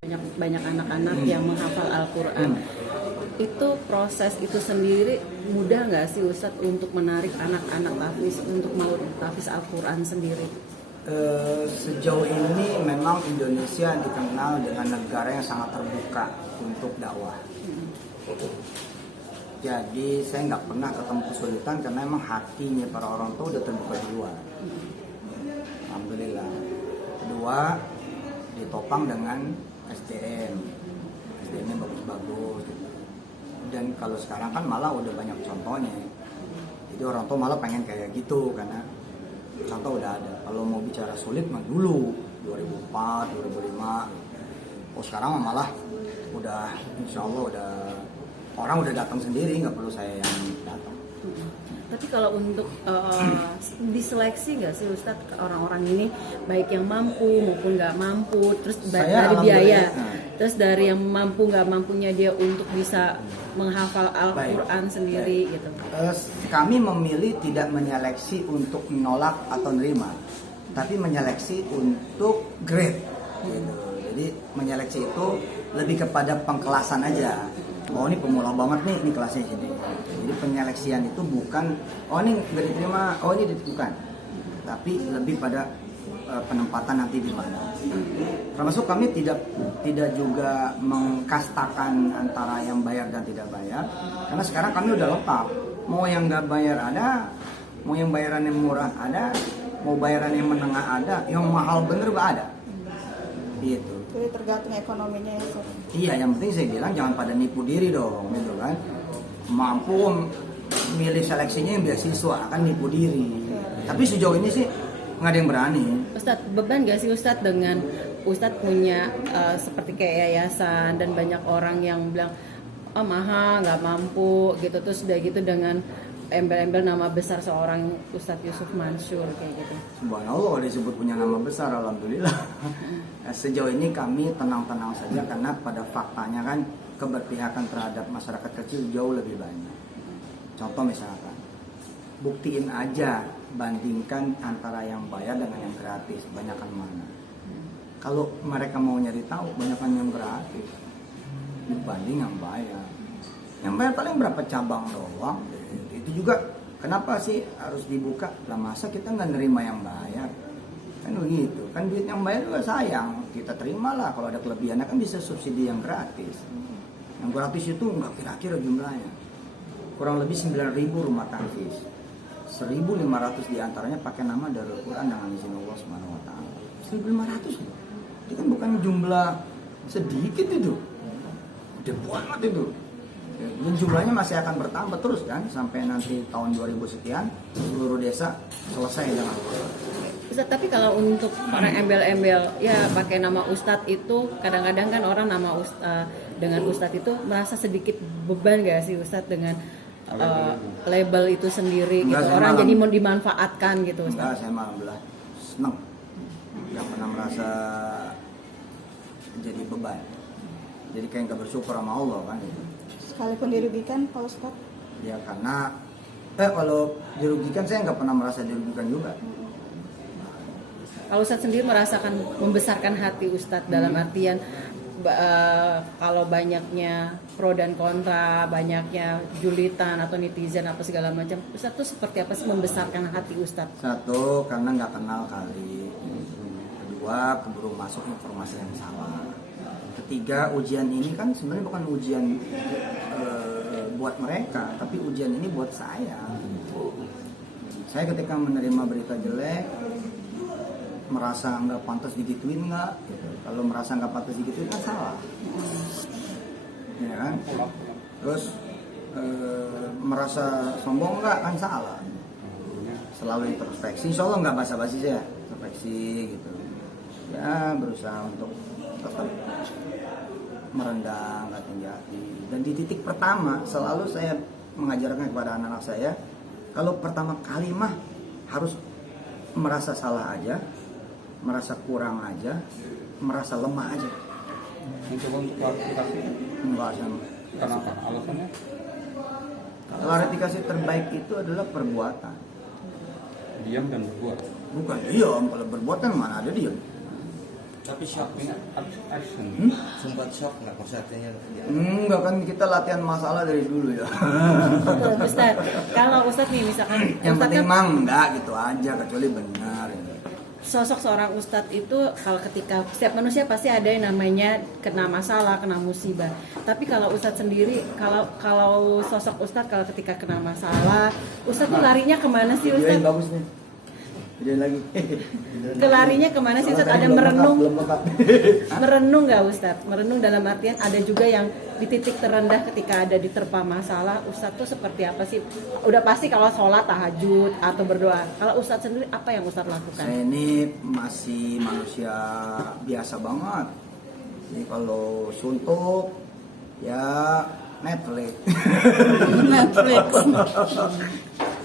banyak anak-anak yang menghafal Al-Quran. Itu proses itu sendiri mudah nggak sih Ustadz untuk menarik anak-anak tahfiz untuk mau tahfiz Al-Quran sendiri? Sejauh ini memang Indonesia dikenal dengan negara yang sangat terbuka untuk dakwah. Jadi saya nggak pernah ketemu kesulitan karena memang hatinya para orang tua udah terbuka duluan. Alhamdulillah. Kedua, ditopang dengan SDM-nya bagus-bagus gitu. Dan kalau sekarang kan malah udah banyak contohnya. Jadi orang tua malah pengen kayak gitu karena contoh udah ada. Kalau mau bicara sulit mah dulu 2004, 2005. Oh sekarang malah udah insya Allah udah orang udah datang sendiri, nggak perlu saya yang datang. Tapi kalau untuk diseleksi nggak sih Ustadz orang-orang ini baik yang mampu maupun nggak mampu, terus dari biaya, terus dari yang mampu nggak mampunya dia untuk bisa menghafal Al-Quran sendiri gitu. Kami memilih tidak menyeleksi untuk menolak atau nerima, tapi menyeleksi untuk grade. Gitu. Jadi menyeleksi itu lebih kepada pengkelasan aja. Oh ini pemula banget nih, ini kelasnya gini. Jadi penyeleksian itu bukan, oh ini nggak diterima, oh ini bukan. Tapi lebih pada penempatan nanti di mana. Termasuk kami tidak juga mengkastakan antara yang bayar dan tidak bayar. Karena sekarang kami udah lengkap. Mau yang nggak bayar ada, mau yang bayaran yang murah ada, mau bayaran yang menengah ada, yang mahal bener juga ada. Gitu. Jadi tergantung ekonominya ya. Iya, yang penting saya bilang jangan pada nipu diri dong, gitu kan. Mampu milih seleksinya yang beasiswa, kan nipu diri. Tapi sejauh ini sih nggak ada yang berani. Ustadz, beban gak sih Ustadz dengan Ustadz punya seperti kayak yayasan dan banyak orang yang bilang oh mahal, nggak mampu gitu, terus udah gitu dengan embel-embel nama besar seorang Ustadz Yusuf Mansur kayak gitu. Subhanallah disebut punya nama besar, alhamdulillah. Sejauh ini kami tenang-tenang saja karena pada faktanya kan keberpihakan terhadap masyarakat kecil jauh lebih banyak. Contoh misalkan, buktiin aja bandingkan antara yang bayar dengan yang gratis, banyakan mana. Kalau mereka mau nyari tahu, banyakan yang gratis dibanding yang bayar. Yang bayar paling berapa cabang doang. Itu juga kenapa sih harus dibuka? Lah masa kita nggak nerima yang bayar? Kan begitu. Kan duit yang bayar juga sayang. Kita terimalah kalau ada kelebihannya kan bisa subsidi yang gratis. Yang gratis itu nggak kira-kira jumlahnya. Kurang lebih 9.000 rumah tahfiz. 1.500 diantaranya pakai nama Darul Quran dengan izin Allah Subhanahu Wa Taala. 1.500 loh. Itu kan bukan jumlah sedikit itu. Udah banget itu. Dan jumlahnya masih akan bertambah terus kan sampai nanti tahun 2000 sekian seluruh desa selesai dengan Ustadz, tapi kalau untuk orang embel-embel ya pakai nama Ustadz itu kadang-kadang kan orang nama dengan Ustadz itu merasa sedikit beban gak sih Ustadz dengan label itu sendiri gitu. Orang jadi mau dimanfaatkan gitu Ustadz. Enggak, saya malah seneng. Gak pernah merasa jadi beban. Jadi kayak gak bersyukur sama Allah kan gitu. Sekalipun dirugikan Pak Ustadz? Ya karena kalau dirugikan saya nggak pernah merasa dirugikan juga. Kalau Ustadz sendiri merasakan membesarkan hati Ustadz dalam artian kalau banyaknya pro dan kontra, banyaknya julitan atau netizen apa segala macam, Ustadz tuh seperti apa sih membesarkan hati Ustadz? Satu, karena nggak kenal kali. Kedua, keburu masuk informasi yang salah. Ketiga, ujian ini kan sebenarnya bukan ujian buat mereka, tapi ujian ini buat saya. Saya ketika menerima berita jelek, merasa nggak pantas digituin nggak? Gitu. Kalau merasa nggak pantas digituin kan salah, ya kan? Terus merasa sombong nggak kan salah. Selalu introspeksi, insya Allah nggak basa-basi saya, introspeksi gitu. Ya berusaha untuk tetap merendah, nggak tinggi hati. Dan di titik pertama selalu saya mengajarkan kepada anak-anak saya, kalau pertama kali mah harus merasa salah aja, merasa kurang aja, merasa lemah aja. Mencoba untuk klarifikasi? Enggak sama. Kenapa? Alasannya? Klarifikasi terbaik itu adalah perbuatan. Diam dan berbuat. Bukan diam, kalau berbuatan mana ada diam. Tapi shocknya action. sempat shock nggak konsernya? Enggak, kan kita latihan masalah dari dulu ya. Betul, Ustaz. Kalau Ustaz nih misalkan Yang Ustaz penting kan emang enggak gitu aja, kecuali benar gitu. sosok seorang Ustadz itu kalau ketika setiap manusia pasti ada yang namanya kena masalah, kena musibah. Tapi kalau Ustadz sendiri, kalau sosok Ustadz kalau ketika kena masalah, Ustadz tuh larinya kemana sih Videoin Ustadz? bagus nih. Videoin lagi. Kelarinya kemana sih Ustadz? Ada merenung, merenung nggak Ustadz? Merenung dalam artian ada juga yang di titik terendah ketika ada diterpa masalah, Ustadz tuh seperti apa sih? Udah pasti kalau sholat, tahajud, atau berdoa. Kalau Ustadz sendiri apa yang Ustadz lakukan? Saya ini masih manusia biasa banget. Jadi kalau suntuk ya Netflix. Netflix.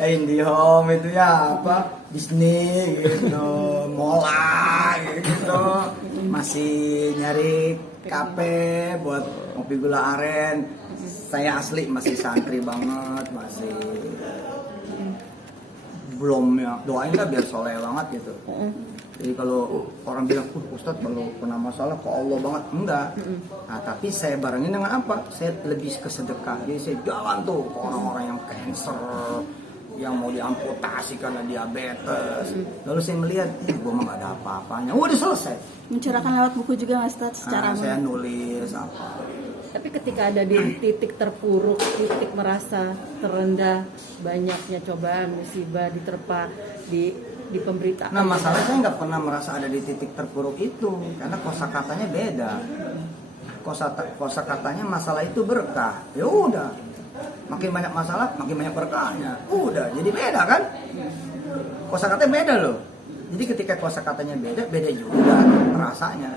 IndiHome itu ya apa Disney gitu, Mola gitu. Masih nyari kafe buat ngopi gula aren. Saya asli masih santri banget, masih belum ya, doain lah biar soleh banget gitu. Jadi kalau orang bilang, Ustadz kalau kena masalah ke Allah banget, enggak. Nah, tapi saya barengin dengan apa? Saya lebih ke sedekah. Jadi saya jalan tuh ke orang-orang yang cancer, yang mau diamputasi karena diabetes. Lalu saya melihat, gue mah gak ada apa-apanya. Udah selesai. Mencurahkan lewat buku juga Mas Ustadz secara Saya nulis apa. Tapi ketika ada di titik terpuruk, titik merasa terendah, banyaknya cobaan, musibah, diterpa di pemberitaan. Nah, masalah saya nggak pernah merasa ada di titik terpuruk itu, karena kosakatanya beda. Kosakatanya masalah itu berkah. Ya udah. Makin banyak masalah, makin banyak berkahnya. Udah, jadi beda kan? Kosakatanya beda loh. Jadi ketika kosakatanya beda, beda juga rasanya.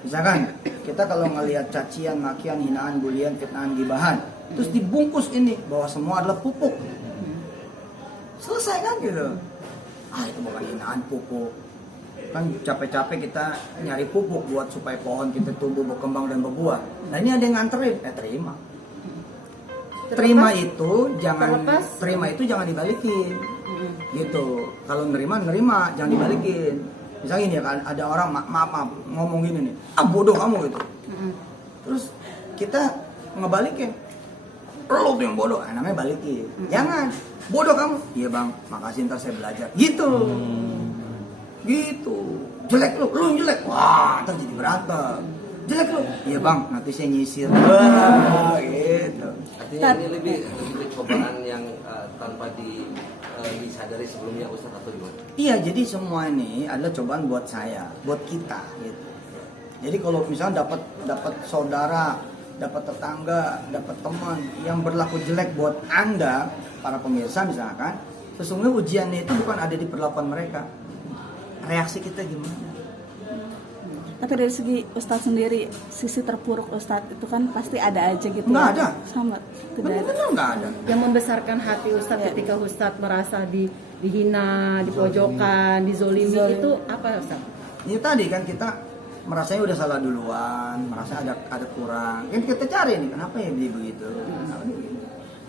Misalkan kita kalau ngelihat cacian, makian, hinaan, bulian, fitnahan, gibahan, terus dibungkus ini bahwa semua adalah pupuk. Selesai kan gitu. Itu bukan hinaan, pupuk. Kan capek-capek kita nyari pupuk buat supaya pohon kita tumbuh, berkembang dan berbuah. Nah ini ada yang nganterin, terima. Terima itu jangan dibalikin. Gitu. Kalau nerima, jangan dibalikin. Misalnya ini ya kan, ada orang maaf ngomong gini nih, bodoh kamu gitu. Terus kita ngebalikin, lo tuh yang bodoh, namanya balikin. Jangan, bodoh kamu. Iya bang, makasih ntar saya belajar. Gitu. Jelek lu yang jelek. Wah, ntar jadi berantem. Jelek lu. Iya bang, nanti saya nyisir. Wah, gitu. Artinya ini lebih cobaan yang tanpa disadari sebelumnya Ustadz atau gimana? Iya, jadi semua ini adalah cobaan buat saya, buat kita gitu. Jadi kalau misalnya dapat saudara, dapat tetangga, dapat teman yang berlaku jelek buat Anda, para pemirsa misalkan, sesungguhnya ujiannya itu bukan ada di perlakuan mereka. Reaksi kita gimana? Tapi dari segi Ustadz sendiri, sisi terpuruk Ustadz itu kan pasti ada aja gitu. Nggak ada. Sama, tidak ada. Benar nggak ada. Yang membesarkan hati Ustadz ketika Ustadz merasa dihina, dipojokan, dizolimi itu apa Ustadz? Ini tadi kan kita merasanya udah salah duluan, merasa ada kurang. Kan kita cari nih kenapa ya dia begitu.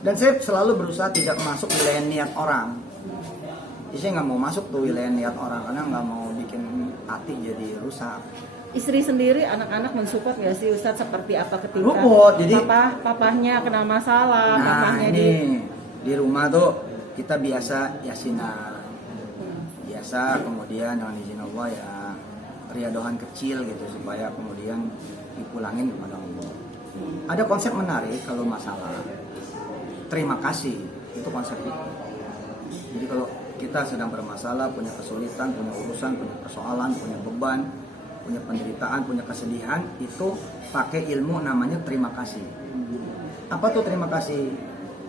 Dan saya selalu berusaha tidak masuk wilayah niat orang. Jadi saya nggak mau masuk tuh wilayah niat orang karena nggak mau bikin hati jadi rusak. Istri sendiri, anak-anak mensupport nggak sih Ustadz seperti apa ketika Support, jadi papahnya kena masalah, mamahnya di rumah tuh kita biasa yasinan, biasa kemudian dengan izin Allah ya riadohan kecil gitu supaya kemudian dipulangin kepada Allah. Ada konsep menarik kalau masalah terima kasih, itu konsep itu. Jadi kalau kita sedang bermasalah, punya kesulitan, punya urusan, punya persoalan, punya beban, punya penderitaan, punya kesedihan, itu pakai ilmu namanya terima kasih. Apa tuh terima kasih?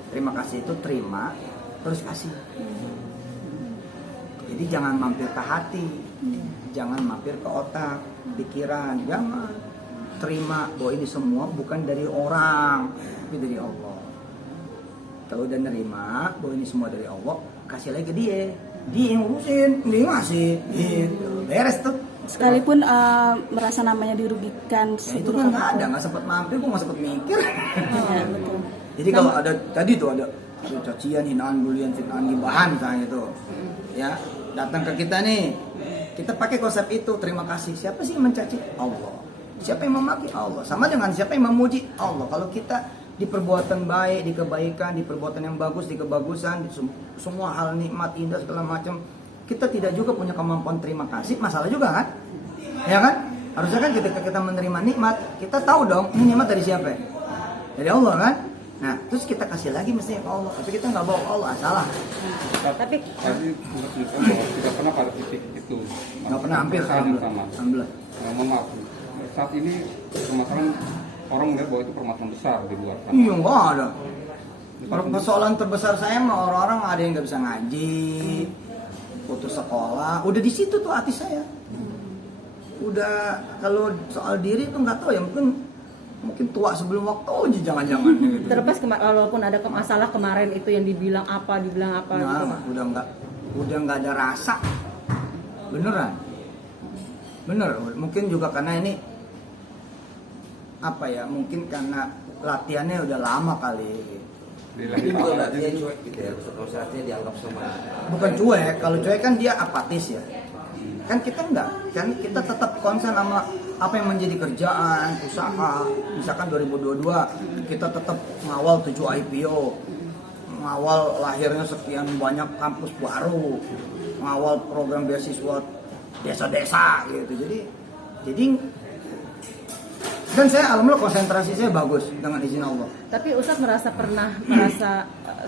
Terima kasih itu terima, terus kasih. Jadi jangan mampir ke hati, jangan mampir ke otak, pikiran, jangan. Terima bahwa ini semua bukan dari orang, tapi dari Allah. Kalau udah nerima bahwa ini semua dari Allah, kasih lagi ke dia yang urusin, dia ngasih, gitu. Beres tuh. Sekalipun merasa namanya dirugikan, Ya, itu kan nggak sempat mampir, gue nggak sempat mikir. Ya, betul. Jadi kalau ada tadi tuh ada cacian, hinaan, bulian, fitnahan, gibahan misalnya itu, ya datang ke kita nih, Kita pakai konsep itu, terima kasih. Siapa sih yang mencaci? Allah. Siapa yang memaki? Allah. Sama dengan siapa yang memuji? Allah. Kalau kita di perbuatan baik, di kebaikan, di perbuatan yang bagus, di kebagusan, di semua hal nikmat, indah, segala macam, kita tidak juga punya kemampuan terima kasih, masalah juga kan? Ya kan? Harusnya kan ketika kita menerima nikmat, kita tahu dong, ini nikmat dari siapa? Dari Allah kan? Nah, terus kita kasih lagi mestinya ke Allah, tapi kita nggak bawa ke Allah, salah. Tapi tadi menunjukkan bahwa tidak pernah pada titik itu. Nggak pernah, hampir. Saat yang sama. Alhamdulillah. Mohon maaf. Saat ini permasalahan orang melihat bahwa itu permasalahan besar di luar sana. Iya, nggak ada. Persoalan terbesar saya mah orang-orang ada yang nggak bisa ngaji, putus sekolah, udah di situ tuh hati saya. Udah kalau soal diri tuh nggak tahu ya, mungkin tua sebelum waktu aja jangan-jangan gitu. terlepas walaupun ada masalah kemarin itu yang dibilang apa gitu. Nah, udah nggak ada rasa, beneran, bener. Mungkin juga karena ini apa ya? Mungkin karena latihannya udah lama kali. Tapi bukan berarti dia cuek gitu ya, maksudnya dianggap sama. Bukan cuek, kalau cuek kan dia apatis ya. Kan kita enggak, kan kita tetap konsen sama apa yang menjadi kerjaan, usaha. Misalkan 2022 kita tetap ngawal 7 IPO, ngawal lahirnya sekian banyak kampus baru, ngawal program beasiswa desa-desa gitu. Jadi dan saya alhamdulillah konsentrasi saya bagus dengan izin Allah. Tapi Ustadz merasa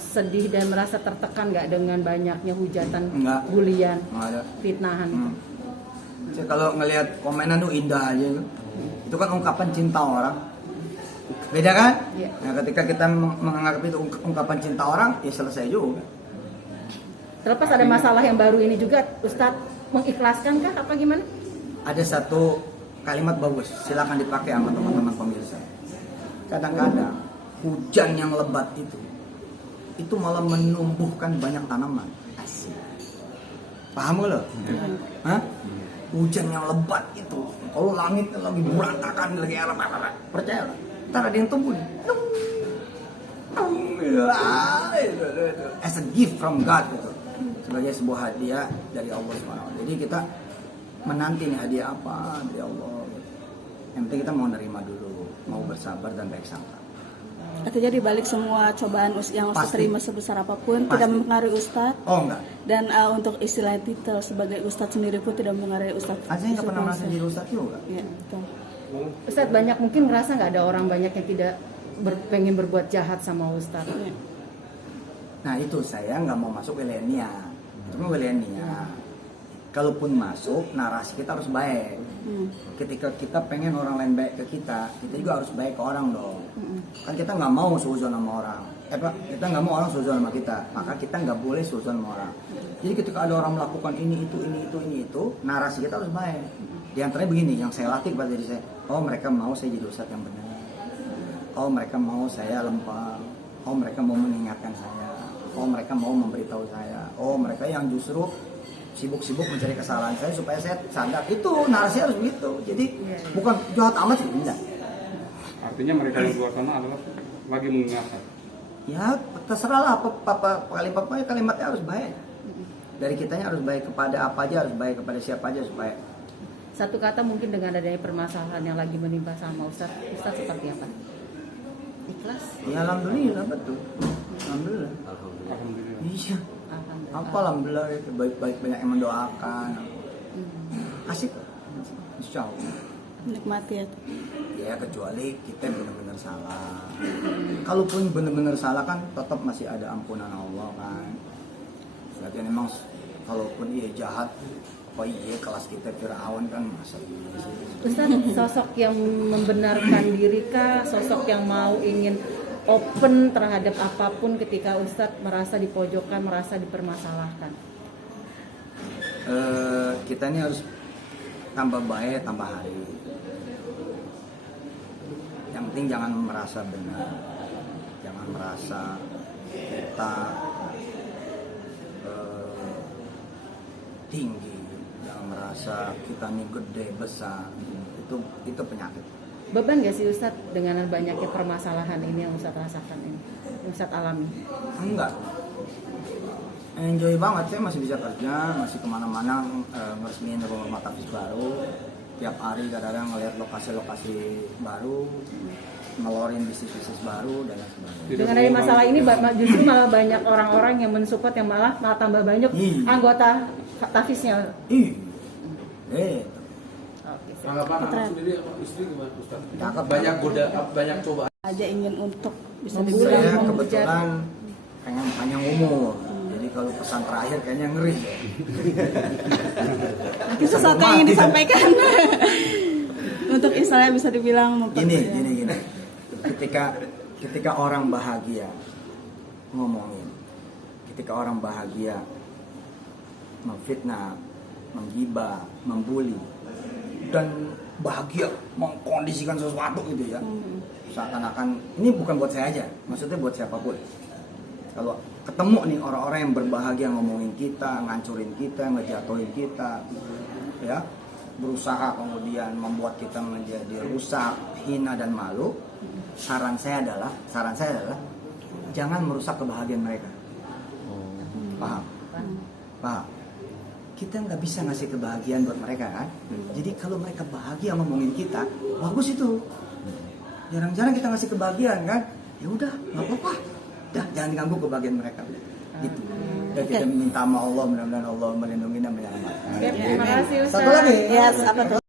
sedih dan merasa tertekan nggak dengan banyaknya hujatan, Enggak. bulian, Nggak ada. fitnahan? Saya kalau ngelihat komenan tuh indah aja gitu. Itu kan ungkapan cinta orang. Beda kan? Iya. Nah, ketika kita menganggap itu ungkapan cinta orang, ya selesai juga. Terlepas ada masalah yang baru ini juga, Ustadz mengikhlaskan kah apa gimana? Ada satu kalimat bagus, silakan dipakai sama teman-teman pemirsa. Kadang-kadang hujan yang lebat itu malah menumbuhkan banyak tanaman. Asik. Paham gak lo? Hah? Hujan yang lebat itu, kalau langit lagi berantakan, lagi apa, percaya lah. Ntar ada yang tumbuh nih. As a gift from God gitu. Sebagai sebuah hadiah dari Allah SWT. Jadi kita menanti nih hadiah apa dari Allah. Yang penting kita mau nerima dulu, mau bersabar dan baik sangka. Artinya dibalik semua cobaan yang Ustadz Pasti. terima sebesar apapun Pasti. tidak mempengaruhi Ustadz. Oh enggak, Dan untuk istilah titel sebagai Ustadz sendiri pun tidak mempengaruhi Ustadz. saya nggak pernah merasa jadi ustadz juga. Iya, betul. Ustadz banyak mungkin ngerasa nggak ada orang banyak yang tidak pengen berbuat jahat sama Ustadz. Iya. Nah itu saya nggak mau masuk milenial, cuma milenial. Kalaupun masuk, narasi kita harus baik. Ketika kita pengen orang lain baik ke kita juga harus baik ke orang dong. Kan kita nggak mau suzon sama orang. Kita nggak mau orang suzon sama kita, maka kita nggak boleh suzon sama orang. Jadi ketika ada orang melakukan ini itu, narasi kita harus baik. Di antaranya begini, yang saya latih pada diri saya. Oh mereka mau saya jadi ustadz yang benar. Oh mereka mau saya lempeng. Oh mereka mau mengingatkan saya. Oh mereka mau memberitahu saya. Oh mereka yang justru sibuk-sibuk mencari kesalahan saya supaya saya sadar. Itu narasi harus begitu. Jadi bukan jahat amat sih, enggak. Artinya mereka yang luar sana adalah lagi mengingatkan. Ya terserah lah apa kalimatnya harus baik. Dari kitanya harus baik kepada apa aja, harus baik kepada siapa aja supaya. Satu kata mungkin dengan adanya permasalahan yang lagi menimpa sama Ustadz seperti apa? Ikhlas? Ya alhamdulillah betul. Alhamdulillah. Alhamdulillah. Iya. Alhamdulillah. Apa alhamdulillah itu baik-baik banyak yang mendoakan. Asik. Insya Allah. Menikmati ya. Ya kecuali kita benar-benar salah. Kalaupun benar-benar salah kan tetap masih ada ampunan Allah kan. Berarti memang kalaupun ia jahat, oh iya kelas kita Firaun kan masa iya sih. Ustadz sosok yang membenarkan diri kah? Sosok yang mau ingin open terhadap apapun ketika Ustadz merasa dipojokkan, merasa dipermasalahkan? Kita ini harus tambah baik, tambah hari. Yang penting jangan merasa benar, jangan merasa kita tinggi, jangan merasa kita ini gede besar. Itu penyakit. Beban gak sih Ustadz dengan banyaknya permasalahan ini yang Ustadz rasakan ini, Ustadz alami? Enggak. Enjoy banget, saya masih bisa kerja, masih kemana-mana ngeresmiin rumah Tafis baru. Tiap hari kadang-kadang ngeliat lokasi-lokasi baru, ngelorin bisnis-bisnis baru dan lain sebagainya. Dengan dari masalah ini justru malah banyak orang-orang yang mensupport yang malah tambah banyak Iya. anggota Tafisnya. Ih, Oke, siap. Tanggapan Putra. anak sendiri apa istri gimana Ustaz? Cakep. Banyak cobaan. Aja ingin untuk bisa Membuli. dibilang saya Menghujat. kebetulan pengen panjang umur. Jadi kalau pesan terakhir kayaknya ngeri. mungkin sesuatu yang ingin disampaikan untuk istilahnya bisa dibilang Gini. Ketika orang bahagia ngomongin, ketika orang bahagia memfitnah, menggibah, membuli, dan bahagia mengkondisikan sesuatu gitu ya. Seakan-akan ini bukan buat saya aja, maksudnya buat siapapun. Kalau ketemu nih orang-orang yang berbahagia ngomongin kita, ngancurin kita, ngejatuhin kita, ya, berusaha kemudian membuat kita menjadi rusak, hina dan malu. Saran saya adalah jangan merusak kebahagiaan mereka. Paham? Paham? Kita nggak bisa ngasih kebahagiaan buat mereka kan. Jadi kalau mereka bahagia ngomongin kita, bagus itu. Jarang-jarang kita ngasih kebahagiaan kan. Ya udah, nggak apa-apa. Dah, jangan ganggu kebahagiaan mereka. Gitu. Dan kita minta sama Allah, mudah-mudahan Allah melindungi dan menyelamatkan. Oke, terima kasih Ustaz. Satu lagi. ya apa tuh